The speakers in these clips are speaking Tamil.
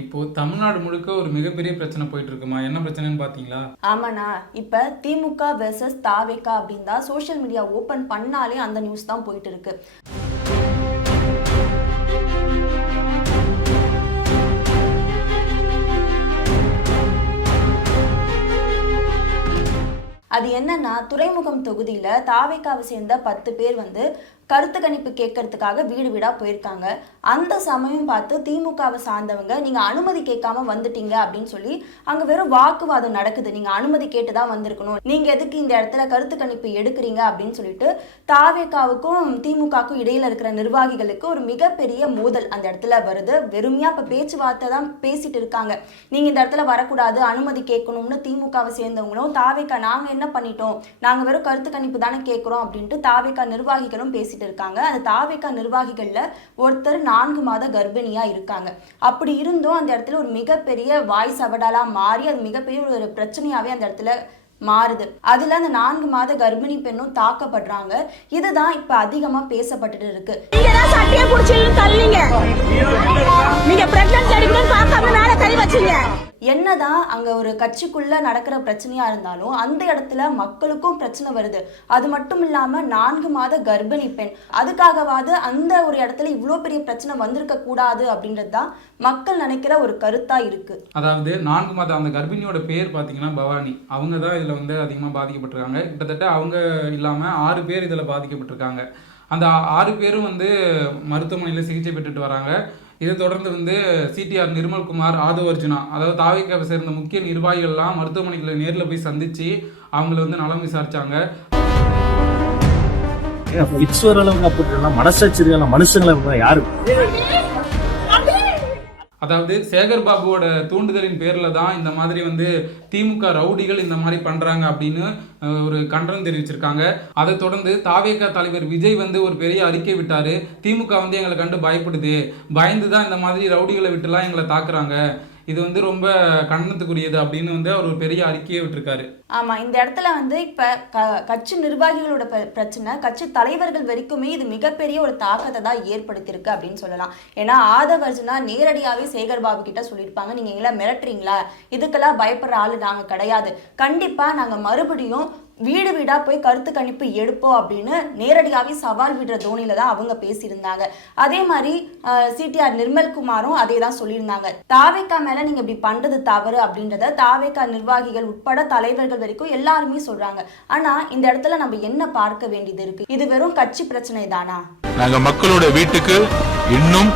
இப்போ தமிழ்நாடு முழுக்க ஒரு மிகப்பெரிய பிரச்சனை போயிட்டு இருக்குமா? என்ன பிரச்சனைன்னு பாத்தீங்களா? ஆமாண்ணா, இப்ப திமுக வெர்சஸ் தாவேகா அப்படின்னு தான் சோஷியல் மீடியா ஓபன் பண்ணாலே அந்த நியூஸ் தான் போயிட்டு இருக்கு. அது என்னன்னா, துறைமுகம் தொகுதியில தாவேகாவை சேர்ந்த 10 பேர் கருத்து கணிப்பு கேட்கறதுக்காக வீடு வீடா போயிருக்காங்க. அந்த சமயம் பார்த்து திமுகவை சார்ந்தவங்க நீங்க அனுமதி கேட்காம வந்துட்டீங்க அப்படின்னு சொல்லி அங்க வெறும் வாக்குவாதம் நடக்குது. நீங்க அனுமதி கேட்டுதான் வந்திருக்கணும், நீங்க எதுக்கு இந்த இடத்துல கருத்து கணிப்பு எடுக்கிறீங்க அப்படின்னு சொல்லிட்டு தாவேகாவுக்கும் திமுகவுக்கும் இடையில இருக்கிற நிர்வாகிகளுக்கு ஒரு மிகப்பெரிய மோதல் அந்த இடத்துல வருது. வெறுமையா இப்ப பேச்சுவார்த்தை தான் பேசிட்டு இருக்காங்க. நீங்க இந்த இடத்துல வரக்கூடாது, அனுமதி கேட்கணும்னு திமுகவை சேர்ந்தவங்களும், தாவேகா நாங்க என்ன பண்ணிட்டோம், நாங்க வெறும் கருத்து கணிப்பு தானே கேட்கிறோம் அப்படின்ட்டு தாவேகா நிர்வாகிகளும் பேசிட்டு இருக்காங்க. அந்த தாவேகா நிர்வாகிகள்ல ஒருத்தர் 4 மாத கர்ப்பிணியா இருக்காங்க. அப்படி இருந்தும் அந்த இடத்துல ஒரு மிகப்பெரிய வாய் சவடாலா மாறி அது மிகப்பெரிய ஒரு பிரச்சனையாவே அந்த இடத்துல மாறுது. அதுல அந்த 4 மாத கர்ப்பிணி பெண்ணும் தாக்கப்படுறாங்க. இதுதான் இப்ப அதிகமா பேசப்பட்டு இருக்கு. என்னதான் அங்க ஒரு கட்சிக்குள்ள நடக்கிற பிரச்சனையா இருந்தாலும் அந்த இடத்துல மக்களுக்கும் பிரச்சனை வருது. அது மட்டும் இல்லாம 4 மாத கர்ப்பிணி பெண், அதுக்காகவாது அந்த ஒரு இடத்துல இவ்வளவு பெரிய பிரச்சனை வந்திருக்க கூடாது அப்படின்றதுதான் மக்கள் நினைக்கிற ஒரு கருத்தா இருக்கு. அதாவது 4 மாத அந்த கர்ப்பிணியோட பேர் பாத்தீங்கன்னா பவானி. அவங்க தான் இதுல அதிகமா பாதிக்கப்பட்டிருக்காங்க. கிட்டத்தட்ட அவங்க இல்லாம 6 பேர் இதுல பாதிக்கப்பட்டிருக்காங்க. அந்த 6 பேரும் மருத்துவமனையில சிகிச்சை பெற்றுட்டு வராங்க. இதை தொடர்ந்து சிடிஆர் நிர்மல்குமார், ஆதவ் அர்ஜுனா, அதாவது தாவேகாவை சேர்ந்த முக்கிய நிர்வாகிகள்லாம் மருத்துவமனைகளை நேரில் போய் சந்திச்சு அவங்கள நலம் விசாரிச்சாங்க. மனுஷங்களை யாரு, அதாவது சேகர் பாபுவோட தூண்டுதலின் பேர்ல தான் இந்த மாதிரி திமுக ரவுடிகள் இந்த மாதிரி பண்றாங்க அப்படின்னு ஒரு கண்டனம் தெரிவிச்சிருக்காங்க. அதை தொடர்ந்து தாவேகா தலைவர் விஜய் ஒரு பெரிய அறிக்கை விட்டாரு. திமுக எங்களை கண்டு பயப்படுது, பயந்துதான் இந்த மாதிரி ரவுடிகளை விட்டுலாம் எங்களை தாக்குறாங்க, இது ரொம்ப கண்டனத்துக்குரியது அப்படின்னு அவர் ஒரு பெரிய அறிக்கையை விட்டுருக்காரு. ஆமா, இந்த இடத்துல இப்ப கட்சி நிர்வாகிகளோட பிரச்சனை கட்சி தலைவர்கள் வரைக்குமே இது மிகப்பெரிய ஒரு தாக்கத்தை தான் ஏற்படுத்தியிருக்கு அப்படின்னு சொல்லலாம். ஏன்னா ஆதவ் அர்ஜுனா நேரடியாவே சேகர் பாபு கிட்ட சொல்லியிருப்பாங்க, நீங்க எங்களை மிரட்டுறீங்களா, இதுக்கெல்லாம் பயப்படுற ஆளு நாங்க கிடையாது, கண்டிப்பா நாங்க மறுபடியும் வீடு வீடா போய் கருத்து கணிப்பு எடுப்போம் அப்படின்னு நேரடியாவே சவால் விடுற தோனியில தான் அவங்க பேசியிருந்தாங்க. அதே மாதிரி சிடிஆர் நிர்மல்குமாரும் அதே தான் சொல்லியிருந்தாங்க. தாவேகா மேல நீங்க இப்படி பண்றது தவறு அப்படின்றத தாவேகா நிர்வாகிகள் உட்பட தலைவர்கள் வரைக்கும் எல்லாருமே சொல்றாங்க. ஆனா இந்த இடத்துல நம்ம என்ன பார்க்க வேண்டியது இருக்கு, இது வெறும் கட்சி பிரச்சனை தானா? நாங்க மக்களோட வீட்டுக்கு இன்னும்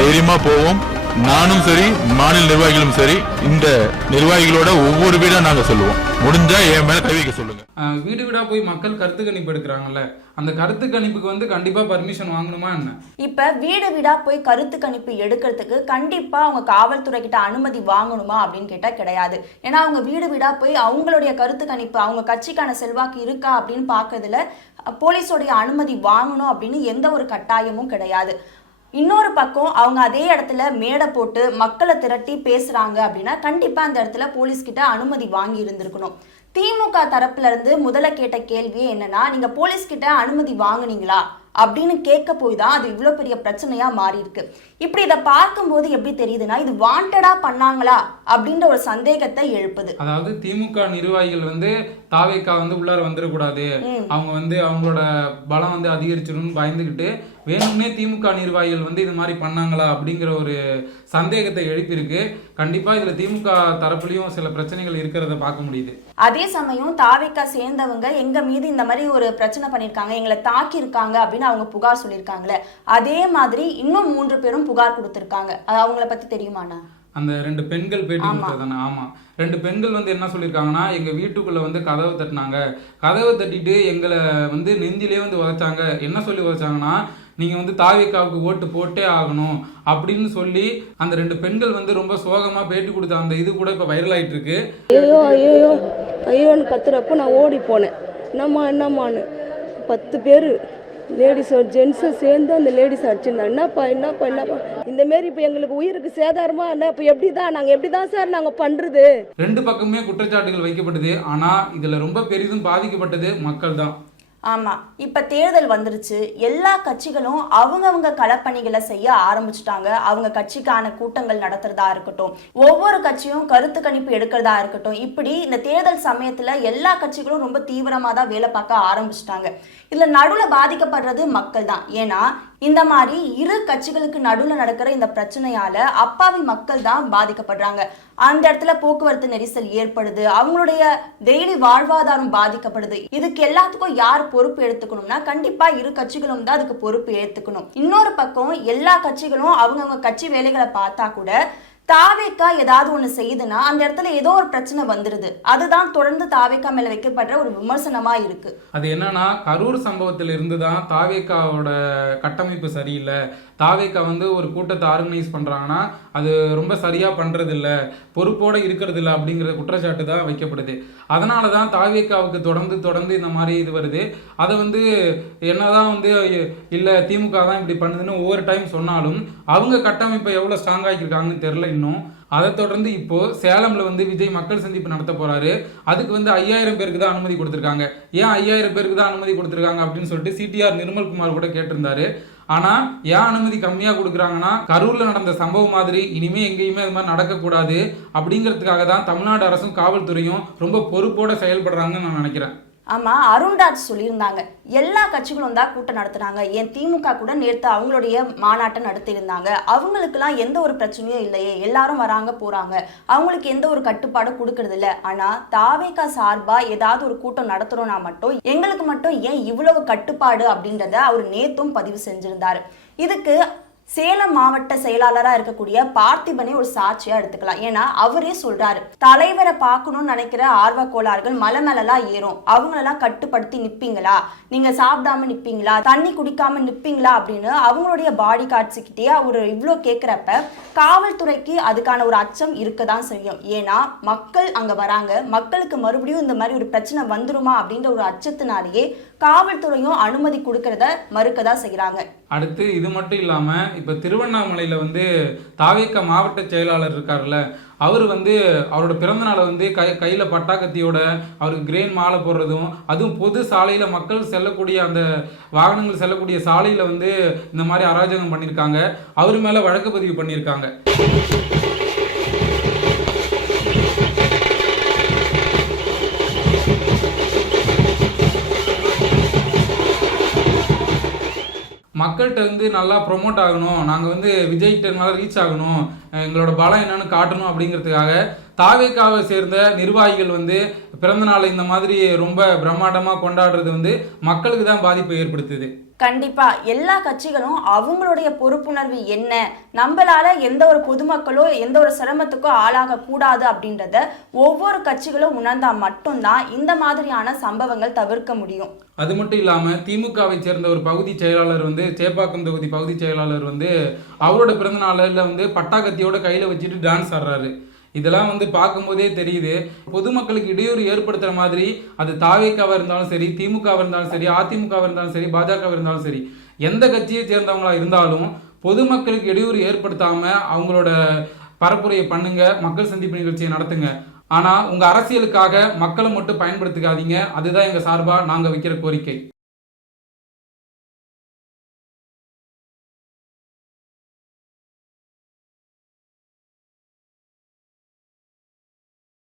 தைரியமா போவோம். நானும் சரி, மாநில நிர்வாகிகளும் சரி, இந்த நிர்வாகிகளோட ஒவ்வொரு வீடா நாங்க சொல்லுவோம். முடிஞ்சா என் மேல கை வைக்க சொல்லுங்க. வீடு வீடா போய் மக்கள் கருத்து கணிப்பு எடுக்கிறாங்கல்ல, அந்த கருத்து கணிப்புக்கு கண்டிப்பா பர்மிஷன் வாங்கணுமா என்ன? இப்ப வீடு வீடா போய் கருத்து கணிப்பு எடுக்கிறதுக்கு கண்டிப்பா அவங்க காவல்துறை கிட்ட அனுமதி வாங்கணுமா அப்படின்னு கேட்டா கிடையாது. ஏன்னா அவங்க வீடு வீடா போய் அவங்களுடைய கருத்து கணிப்பு, அவங்க கட்சிக்கான செல்வாக்கு இருக்கா அப்படின்னு பாக்குறதுல போலீஸோடைய அனுமதி வாங்கணும் அப்படின்னு எந்த ஒரு கட்டாயமும் கிடையாது. இன்னொரு பக்கம் அவங்க அதே இடத்துல மேடை போட்டு மக்களை திரட்டி பேசுறாங்க அப்படின்னா கண்டிப்பா அந்த இடத்துல போலீஸ் கிட்ட அனுமதி வாங்கி இருந்திருக்கணும். திமுக தரப்புல இருந்து முதல்ல கேட்ட கேள்வியே என்னன்னா, நீங்க போலீஸ் கிட்ட அனுமதி வாங்குனீங்களா அப்படின்னு கேட்க போய் தான் அது இவ்வளவு பெரிய பிரச்சனையா மாறி இருக்கு. இப்படி இதை பார்க்கும்போது எப்படி தெரியுதுன்னா, இது வாண்டடா பண்ணாங்களா அப்படின்ற ஒரு சந்தேகத்தை எழுப்புது. அதாவது திமுக நிர்வாகிகள் தாவேகா உள்ளார வந்துடக்கூடாது, அவங்க அவங்களோட பலம் அதிகரிச்சிடும் பயந்துகிட்டு வேணும்னே திமுக நிர்வாகிகள் இது மாதிரி பண்ணாங்களா அப்படிங்கிற ஒரு சந்தேகத்தை எழுப்பியிருக்கு. கண்டிப்பா இதுல திமுக தரப்புலயும் சில பிரச்சனைகள் இருக்கிறத பார்க்க முடியுது. அதே சமயம் தாவேகா சேர்ந்தவங்க எங்க மீது இந்த மாதிரி ஒரு பிரச்சனை பண்ணிருக்காங்க, எங்களை தாக்கி இருக்காங்க அப்படின்னு அவங்க புகார் சொல்லியிருக்காங்களே, அதே மாதிரி இன்னும் 3 பேரும் புகார் கொடுத்திருக்காங்க. அது அவங்கள பத்தி தெரியுமாண்ணா? அந்த 2 பெண்கள் பேட்டி கொடுத்ததானே? ஆமா, 2 பெண்கள் என்ன சொல்லியிருக்காங்கன்னா, எங்க வீட்டுக்குள்ள கதவை தட்டினாங்க, கதவை தட்டிட்டு எங்களை நெஞ்சிலே உதைச்சாங்க. என்ன சொல்லி உதைச்சாங்கன்னா, நீங்க தாவேகாவுக்கு ஓட்டு போட்டே ஆகணும் அப்படின்னு சொல்லி அந்த 2 பெண்கள் ரொம்ப சோகமா பேட்டி கொடுத்த அந்த இது கூட இப்ப வைரல் ஆயிட்டு இருக்கு. ஐயோ ஐயோ ஐயோன்னு கத்துறப்ப நான் ஓடி போனேன். என்னம்மான்னு 10 பேர் லேடிஸ் ஜென்ஸை சேர்ந்து அந்த லேடிஸ் அடிச்சிருந்தா, என்னப்பா இந்த மாரி இப்போ எங்களுக்கு உயிருக்கு சேதாரமா என்ன, இப்போ நாங்கள் எப்படி தான் சார் நாங்கள் பண்ணுறது? 2 பக்கமே குற்றச்சாட்டுகள் வைக்கப்பட்டது. ஆனா இதுல ரொம்ப பெரிதும் பாதிக்கப்பட்டது மக்கள் தான். ஆமா, இப்ப தேர்தல் வந்துருச்சு. எல்லா கட்சிகளும் அவங்கவங்க களப்பணிகளை செய்ய ஆரம்பிச்சுட்டாங்க. அவங்க கட்சிக்கான கூட்டங்கள் நடத்துறதா இருக்கட்டும், ஒவ்வொரு கட்சியும் கருத்து கணிப்பு எடுக்கிறதா இருக்கட்டும், இப்படி இந்த தேர்தல் சமயத்துல எல்லா கட்சிகளும் ரொம்ப தீவிரமா தான் வேலை பார்க்க ஆரம்பிச்சுட்டாங்க. இதுல நடுவுல பாதிக்கப்படுறது மக்கள் தான். ஏன்னா இந்த மாதிரி இரு கட்சிகளுக்கு நடுவுல நடக்கிற இந்த பிரச்சனையால அப்பாவி மக்கள் தான் பாதிக்கப்படுறாங்க. அந்த இடத்துல போக்குவரத்து நெரிசல் ஏற்படுது, அவங்களுடைய டெய்லி வாழ்வாதாரம் பாதிக்கப்படுது. இதுக்கு எல்லாத்துக்கும் யார் பொறுப்பு எடுத்துக்கணும்னா கண்டிப்பா இரு கட்சிகளும் தான் அதுக்கு பொறுப்பு ஏத்துக்கணும். இன்னொரு பக்கம் எல்லா கட்சிகளும் அவங்கவுங்க கட்சி வேலைகளை பார்த்தா கூட தாவேக்கா ஏதாவது ஒண்ணு செய்யுதுன்னா அந்த இடத்துல ஏதோ ஒரு பிரச்சனை வந்துருது. அதுதான் தொடர்ந்து தாவேக்கா மேல வைக்கப்படுற ஒரு விமர்சனமா இருக்கு. அது என்னன்னா, கரூர் சம்பவத்தில் இருந்துதான் தாவேக்காவோட கட்டமைப்பு சரியில்லை, தாவேக்கா வந்து ஒரு கூட்டத்தை ஆர்கனைஸ் பண்றாங்கன்னா அது ரொம்ப சரியா பண்றது இல்ல, பொறுப்போட இருக்கிறது இல்லை அப்படிங்கிற குற்றச்சாட்டு தான் வைக்கப்படுது. அதனால தான் தாவேக்காவுக்கு தொடர்ந்து இந்த மாதிரி இது வருது. அதை வந்து என்னதான் வந்து இல்ல திமுக தான் இப்படி பண்ணுதுன்னு ஒவ்வொரு டைம் சொன்னாலும் அவங்க கட்டமைப்பை எவ்வளவு ஸ்ட்ராங் ஆக்கியிருக்காங்கன்னு தெரியல இன்னும். அதை தொடர்ந்து இப்போ சேலம்ல வந்து விஜய் மக்கள் சந்திப்பு நடத்த போறாரு. அதுக்கு வந்து 5000 பேருக்கு தான் அனுமதி கொடுத்திருக்காங்க. ஏன் 5000 பேருக்கு தான் அனுமதி கொடுத்திருக்காங்க அப்படின்னு சொல்லிட்டு சிடிஆர் நிர்மல்குமார் கூட கேட்டிருந்தாரு. ஆனா ஏன் அனுமதி கம்மியா கொடுக்குறாங்கன்னா, கரூர்ல நடந்த சம்பவம் மாதிரி இனிமே எங்கேயுமே அது மாதிரி நடக்கக்கூடாது அப்படிங்கிறதுக்காக தான் தமிழ்நாடு அரசும் காவல்துறையும் ரொம்ப பொறுப்போட செயல்படுறாங்கன்னு நான் நினைக்கிறேன். ஆமா, அருண்ராஜ் சொல்லியிருந்தாங்க எல்லா கட்சிகளும் தான் கூட்டம் நடத்துனாங்க. ஏன் திமுக கூட நேற்று அவங்களுடைய மாநாட்டை நடத்தியிருந்தாங்க. அவங்களுக்குலாம் எந்த ஒரு பிரச்சனையும் இல்லையே, எல்லாரும் வராங்க போறாங்க, அவங்களுக்கு எந்த ஒரு கட்டுப்பாடு கொடுக்கறது இல்லை. ஆனா தாவேகா சார்பா ஏதாவது ஒரு கூட்டம் நடத்துறோம்னா மட்டும் எங்களுக்கு மட்டும் ஏன் இவ்வளவு கட்டுப்பாடு அப்படின்றத அவர் நேத்தும் பதிவு செஞ்சிருந்தாரு. இதுக்கு சேலம் மாவட்ட செயலாளரா இருக்கக்கூடிய பார்த்திபனை ஒரு சாட்சியா எடுத்துக்கலாம். ஏன்னா அவரே சொல்றாரு, தலைவரை பார்க்கணும்னு நினைக்கிற ஆர்வ கோளாறுகள் மலை மேலெல்லாம் ஏறும், அவங்களெல்லாம் கட்டுப்படுத்தி நிப்பீங்களா, நீங்க சாப்பிடாம நிப்பீங்களா, தண்ணி குடிக்காம நிப்பீங்களா அப்படின்னு அவங்களுடைய பாடி கார்ட்ஸ் கிட்டே அவர் இவ்வளோ கேட்கிறப்ப காவல்துறைக்கு அதுக்கான ஒரு அச்சம் இருக்கதான் செய்யும். ஏன்னா மக்கள் அங்க வராங்க, மக்களுக்கு மறுபடியும் இந்த மாதிரி ஒரு பிரச்சனை வந்துருமா அப்படின்ற ஒரு அச்சத்தினாலேயே காவல்துறையும் அனுமதி கொடுக்கறத மறுக்கதான் செய்யறாங்க. அடுத்து இது மட்டும் இல்லாம இப்ப திருவண்ணாமலையில வந்து தாவேக்கா மாவட்ட செயலாளர் இருக்காருல்ல, அவர் வந்து அவரோட பிறந்த நாளை வந்து கையில பட்டாக்கத்தியோட அவருக்கு கிரேன் மாலை போடுறதும், அதுவும் பொது சாலையில மக்கள் செல்லக்கூடிய அந்த வாகனங்கள் செல்லக்கூடிய சாலையில வந்து இந்த மாதிரி அராஜகம் பண்ணியிருக்காங்க. அவர் மேல வழக்கு பதிவு பண்ணியிருக்காங்க. மக்கள்கிட்ட வந்து நல்லா ப்ரொமோட் ஆகணும், நாங்கள் வந்து விஜய்கிட்ட நல்லா ரீச் ஆகணும், எங்களோட பலம் என்னன்னு காட்டணும் அப்படிங்கிறதுக்காக தாவேக்காவை சேர்ந்த நிர்வாகிகள் வந்து பிறந்த நாளை இந்த மாதிரி ரொம்ப பிரம்மாண்டமாக கொண்டாடுறது வந்து மக்களுக்கு தான் பாதிப்பை ஏற்படுத்துது. கண்டிப்பா எல்லா கட்சிகளும் அவங்களுடைய பொறுப்புணர்வு என்ன, நம்மளால எந்த ஒரு பொதுமக்களோ எந்த ஒரு சிரமத்துக்கோ ஆளாக கூடாது அப்படின்றத ஒவ்வொரு கட்சிகளும் உணர்ந்தா மட்டும்தான் இந்த மாதிரியான சம்பவங்கள் தவிர்க்க முடியும். அது மட்டும் இல்லாம திமுகவை சேர்ந்த ஒரு பகுதி செயலாளர் வந்து சேப்பாக்கம் தொகுதி பகுதி செயலாளர் வந்து அவரோட பிறந்த நாளில் வந்து பட்டாக்கத்தியோட கையில வச்சுட்டு டான்ஸ் ஆடுறாரு. இதெல்லாம் வந்து பார்க்கும்போதே தெரியுது, பொதுமக்களுக்கு இடையூறு ஏற்படுத்துற மாதிரி அது தாவேக்காவா இருந்தாலும் சரி, திமுகவா இருந்தாலும் சரி, அதிமுகவா இருந்தாலும் சரி, பாஜகவா இருந்தாலும் சரி, எந்த கட்சியை சேர்ந்தவங்களா இருந்தாலும் பொதுமக்களுக்கு இடையூறு ஏற்படுத்தாம அவங்களோட பரப்புரையை பண்ணுங்க, மக்கள் சந்திப்பு நிகழ்ச்சியை நடத்துங்க. ஆனா உங்க அரசியலுக்காக மக்களை மட்டும் பயன்படுத்திக்காதீங்க. அதுதான் எங்க சார்பா நாங்க வைக்கிற கோரிக்கை.